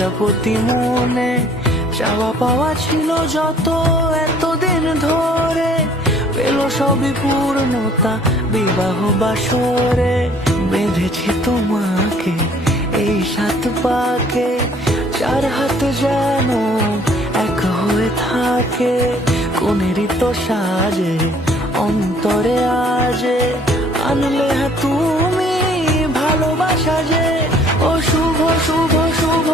প্রজাপতি মনে চাওয়া পাওয়া ছিল যত এতদিন ধরে, পেল সবই পূর্ণতা বিবাহ বাসরে। বেঁধেছি তোমাকে এই 7 পাকে, 4 হাত যেন এক হয়ে থাকে। কোনেরই তো সাজে অন্তরে আজে আনলে তুমি ভালোবাসা যে। ও শুভ শুভ শুভ